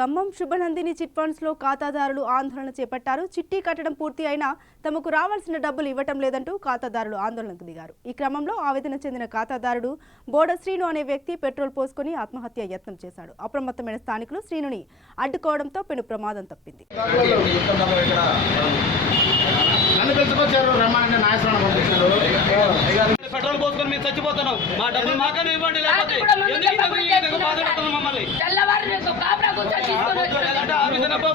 Khammam శుభనందిని chit funds లో ఖాతాదారులు ఆందోళన చేపట్టారు. చిట్టి కట్టడం పూర్తి అయినా తమకు రావాల్సిన డబ్బులు ఇవ్వటం లేదంటూ ఖాతాదారులు ఆందోళనకు దిగారు. ఈ క్రమంలో ఆవేదన చెందిన ఖాతాదారుడు బోడ శ్రీను అనే వ్యక్తి పెట్రోల్ పోసుకుని ఆత్మహత్య యత్నం చేశాడు. అప్రమత్తమైన స్థానికులు శ్రీనుని అడ్డుకోవడంతో పెను ప్రమాదం తప్పింది. పెట్రోల్ పోసుకొని మేము చచ్చిపోతున్నాం. మా డబ్బులు మాకనే ఇవ్వండి, లేకపోతే మమ్మల్ని డబ్బులు